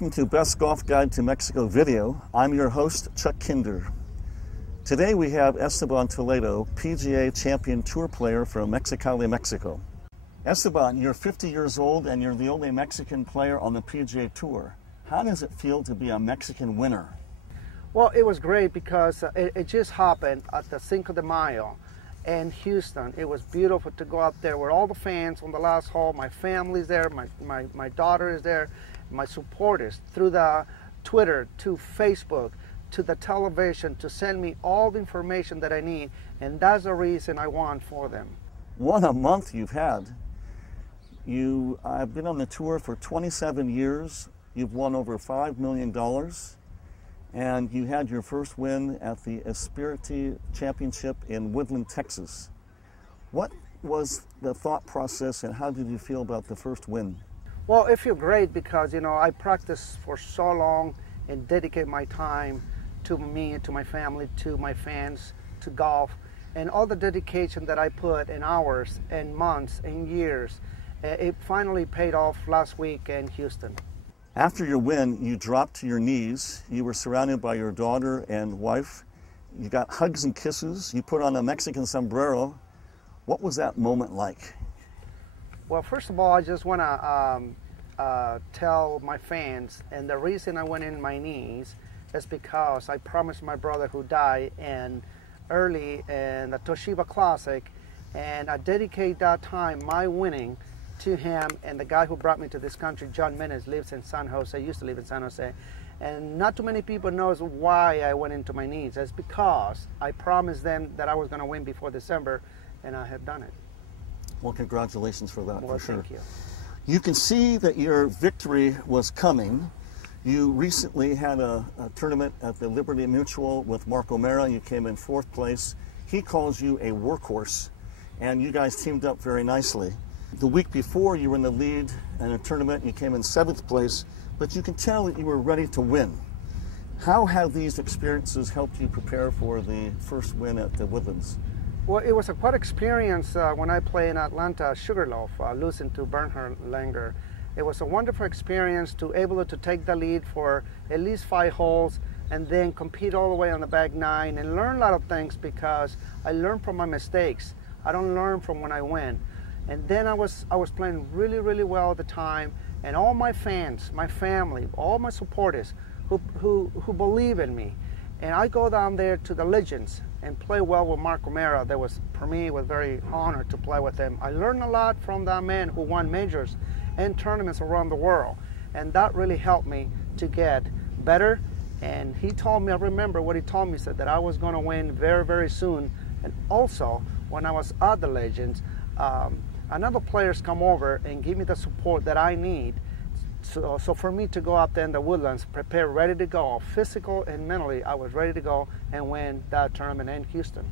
Welcome to Best Golf Guide to Mexico video. I'm your host, Chuck Kinder. Today we have Esteban Toledo, PGA Champion Tour player from Mexicali, Mexico. Esteban, you're 50 years old and you're the only Mexican player on the PGA Tour. How does it feel to be a Mexican winner? Well, it was great because it just happened at the Cinco de Mayo in Houston. It was beautiful to go up there with all the fans on the last hole. My family's there, my daughter is there, my supporters through the Twitter to Facebook to the television to send me all the information that I need, and that's the reason I won for them. What a month you've had. I've been on the tour for 27 years. You've won over $5 million, and you had your first win at the Espiriti Championship in Woodland, Texas. What was the thought process, and how did you feel about the first win? Well, it feels great because, I practiced for so long and dedicate my time to me, to my family, to my fans, to golf, and all the dedication that I put in hours and months and years. It finally paid off last week in Houston. After your win, you dropped to your knees. You were surrounded by your daughter and wife. You got hugs and kisses. You put on a Mexican sombrero. What was that moment like? Well, first of all, I just want to tell my fans, and the reason I went in my knees is because I promised my brother who died early in the Toshiba Classic, and I dedicate that time, my winning, to him and the guy who brought me to this country. John Menes lives in San Jose, used to live in San Jose, and not too many people knows why I went into my knees. It's because I promised them that I was going to win before December, and I have done it. Well, congratulations for that, well, for sure. Thank you. You can see that your victory was coming. You recently had a tournament at the Liberty Mutual with Mark O'Mara. You came in 4th place. He calls you a workhorse, and you guys teamed up very nicely. The week before, you were in the lead in a tournament. You came in 7th place, but you can tell that you were ready to win. How have these experiences helped you prepare for the first win at the Woodlands? Well, it was a quite experience when I played in Atlanta, Sugarloaf, losing to Bernhard Langer. It was a wonderful experience to able to take the lead for at least 5 holes and then compete all the way on the back 9 and learn a lot of things because I learn from my mistakes. I don't learn from when I win. And then I was playing really, really well at the time, and all my fans, my family, all my supporters who believe in me. And I go down there to the Legends and play well with Mark O'Mara. That was, for me, it was very honored to play with him. I learned a lot from that man who won majors and tournaments around the world. And that really helped me to get better. And he told me, I remember what he told me, said that I was going to win very, very soon. And also, when I was at the Legends, another players come over and give me the support that I need. So for me to go out there in the Woodlands, prepare, ready to go, physical and mentally, I was ready to go and win that tournament in Houston.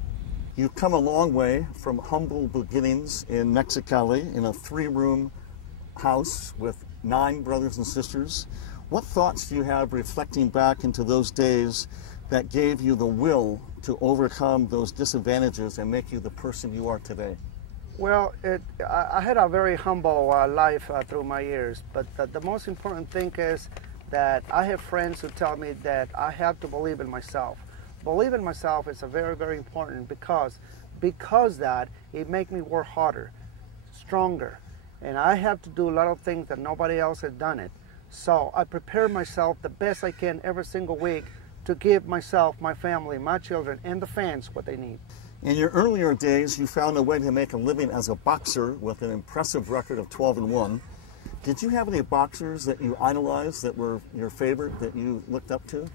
You've come a long way from humble beginnings in Mexicali in a 3-room house with 9 brothers and sisters. What thoughts do you have reflecting back into those days that gave you the will to overcome those disadvantages and make you the person you are today? Well, I had a very humble life through my years, but the most important thing is that I have friends who tell me that I have to believe in myself. Believe in myself is a very, very important because that it makes me work harder, stronger, and I have to do a lot of things that nobody else has done it. So I prepare myself the best I can every single week to give myself, my family, my children, and the fans what they need. In your earlier days, you found a way to make a living as a boxer with an impressive record of 12-1. Did you have any boxers that you idolized, that were your favorite, that you looked up to?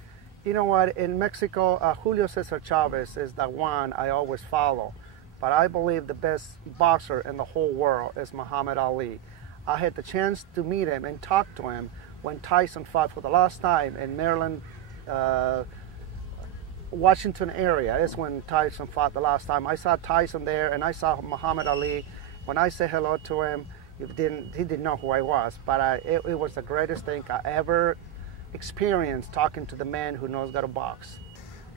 You know what, in Mexico, Julio Cesar Chavez is the one I always follow. But I believe the best boxer in the whole world is Muhammad Ali. I had the chance to meet him and talk to him when Tyson fought for the last time in Maryland, Washington area. Is when Tyson fought the last time. I saw Tyson there, and I saw Muhammad Ali. When I said hello to him, he didn't know who I was, but it was the greatest thing I ever experienced, talking to the man who knows how to box.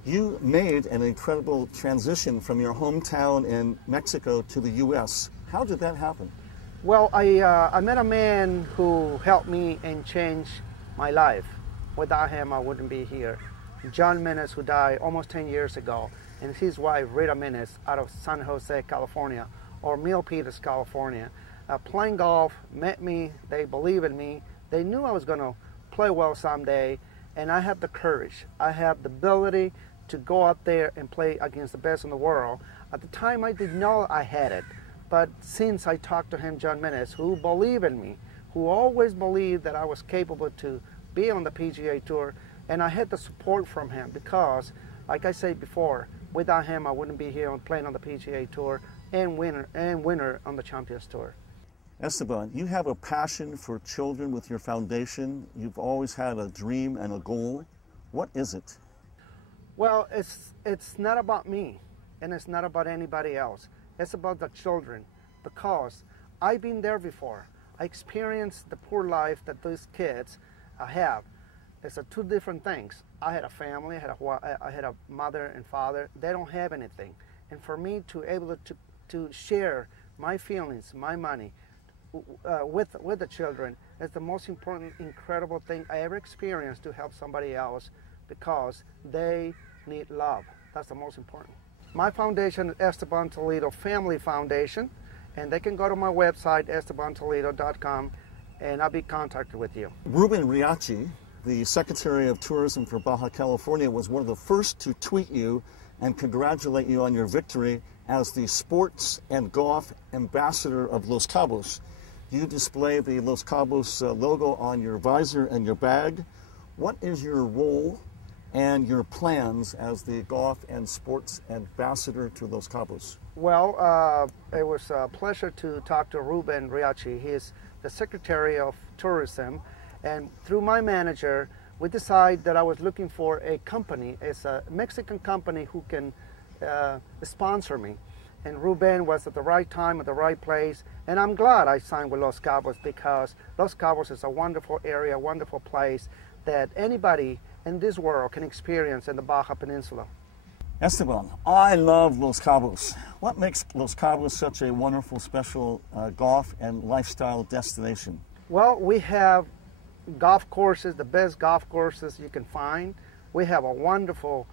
You made an incredible transition from your hometown in Mexico to the U.S. How did that happen? Well, I met a man who helped me and changed my life. Without him, I wouldn't be here. John Menace, who died almost 10 years ago, and his wife, Rita Menace, out of San Jose, California, or Milpitas, California, playing golf, met me, they believed in me, they knew I was going to play well someday, and I had the courage. I had the ability to go out there and play against the best in the world. At the time, I didn't know I had it, but since I talked to him, John Menace, who believed in me, who always believed that I was capable to be on the PGA Tour, and I had the support from him because, like I said before, without him I wouldn't be here playing on the PGA Tour and winner on the Champions Tour. Esteban, you have a passion for children with your foundation. You've always had a dream and a goal. What is it? Well, it's not about me, and it's not about anybody else. It's about the children, because I've been there before. I experienced the poor life that these kids have. It's two different things. I had a family, I had a mother and father. They don't have anything. And for me to be able to share my feelings, my money with the children is the most important, incredible thing I ever experienced to help somebody else, because they need love. That's the most important. My foundation is Esteban Toledo Family Foundation, and they can go to my website, estebantoledo.com, and I'll be contacted with you. Ruben Riachi, the Secretary of Tourism for Baja California, was one of the first to tweet you and congratulate you on your victory as the Sports and Golf Ambassador of Los Cabos. You display the Los Cabos logo on your visor and your bag. What is your role and your plans as the Golf and Sports Ambassador to Los Cabos? Well, it was a pleasure to talk to Ruben Riachi. He is the Secretary of Tourism, and through my manager, we decided that I was looking for a company. It's a Mexican company who can sponsor me. And Ruben was at the right time, at the right place, and I'm glad I signed with Los Cabos, because Los Cabos is a wonderful area, wonderful place that anybody in this world can experience in the Baja Peninsula. Esteban, I love Los Cabos. What makes Los Cabos such a wonderful, special golf and lifestyle destination? Well, we have golf courses, the best golf courses you can find. We have a wonderful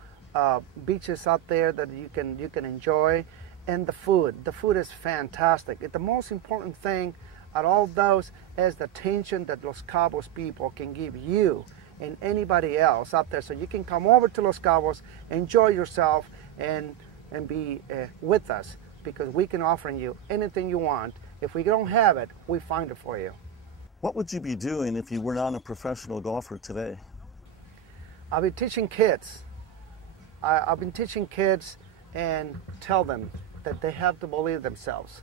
beaches out there that you can enjoy, and the food is fantastic. The most important thing at all those is the attention that Los Cabos people can give you and anybody else out there. So you can come over to Los Cabos, enjoy yourself, and be with us, because we can offer you anything you want. If we don't have it, we find it for you. What would you be doing if you were not a professional golfer today? I'll be teaching kids. I've been teaching kids and tell them that they have to believe themselves.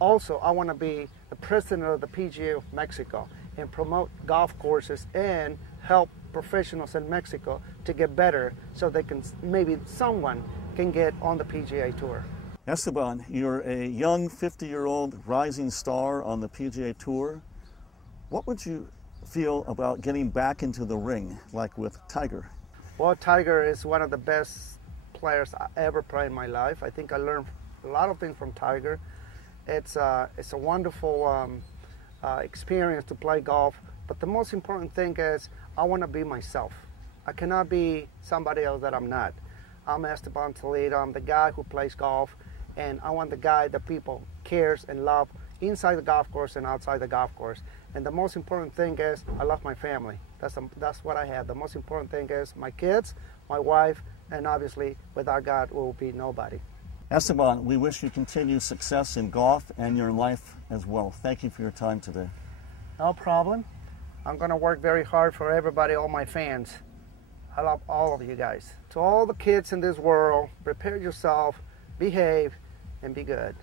Also, I want to be the president of the PGA of Mexico and promote golf courses and help professionals in Mexico to get better, so they can, maybe someone can get on the PGA Tour. Esteban, you're a young 50-year-old rising star on the PGA Tour. What would you feel about getting back into the ring, like with Tiger? Well, Tiger is one of the best players I ever played in my life. I think I learned a lot of things from Tiger. It's a wonderful experience to play golf, but the most important thing is I want to be myself. I cannot be somebody else that I'm not. I'm Esteban Toledo. I'm the guy who plays golf, and I want the guy that people cares and love inside the golf course and outside the golf course. And the most important thing is I love my family. That's what I have. The most important thing is my kids, my wife, and obviously without God we will be nobody. Esteban, we wish you continued success in golf and your life as well. Thank you for your time today. No problem. I'm going to work very hard for everybody, all my fans. I love all of you guys. To all the kids in this world, prepare yourself, behave, and be good.